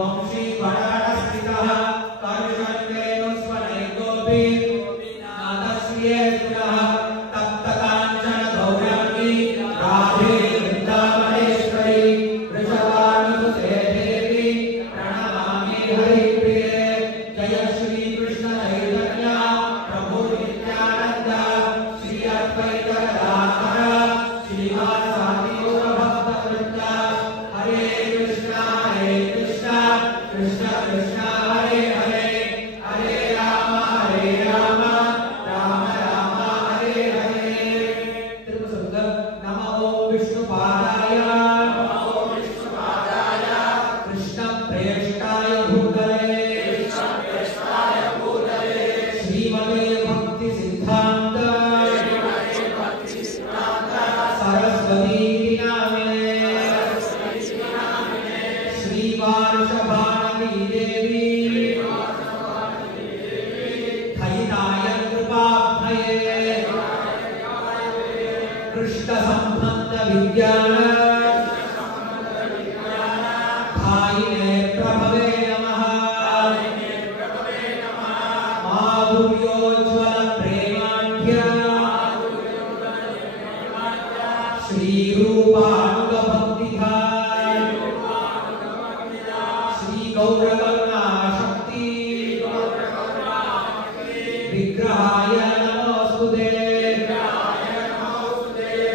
वंशी वराणस्थितः कर्षण्वेनुस्वनैकोऽपि नादश्रिये पुनः तप्तकाञ्चन गौराङ्गी राधे वृन्दावनेश्वरी वृषभानुसुते देवी प्रणमामि हरिप्रिये जय श्री कृष्ण चैतन्य प्रभु नित्यानंद श्री अद्वैत गदाधर श्रीवासादि गौर भक्तवृंद हरे कृष्ण कृष्ण कृष्ण हरे हरे हरे राम राम राम हरे हरे त्रिपुसुंद नमो विष्णुपादाय कृष्ण प्रेष्ठाय भूतले श्रीमते भक्ति सिद्धांत सरस्वती नामिने श्री वार्षभानवी देवी धैर्याय कृपाभये कृष्ण संबंध विज्ञान धायिने प्रभवे नमः माधुर्योज्ज्वल प्रेमाढ्य श्री रूपानुग भक्तिधाय श्री गौर करुणा शक्ति विग्रहाय नमोस्तुते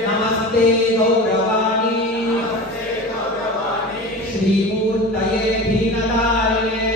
नमस्ते गौरवाणी श्री मूर्तये भीमतारिणे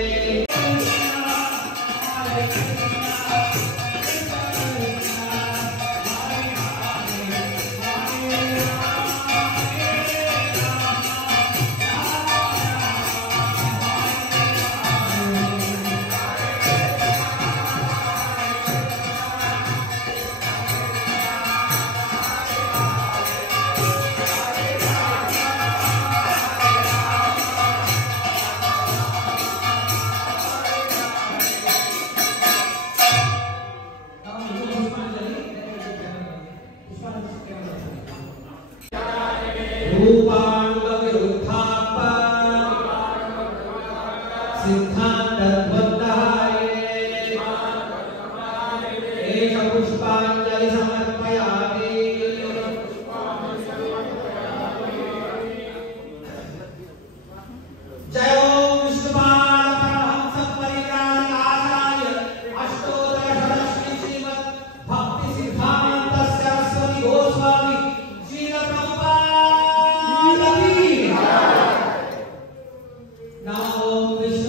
पुष्पांजलि समर्पयामि जय ओम विष्णुपाद परमहंस परिव्राजकाचार्य अष्टोत्तर षडश्री श्रीमद् भक्ति सिद्धांत सरस्वती गोस्वामी श्रील प्रभुपाद की नमो विष्णु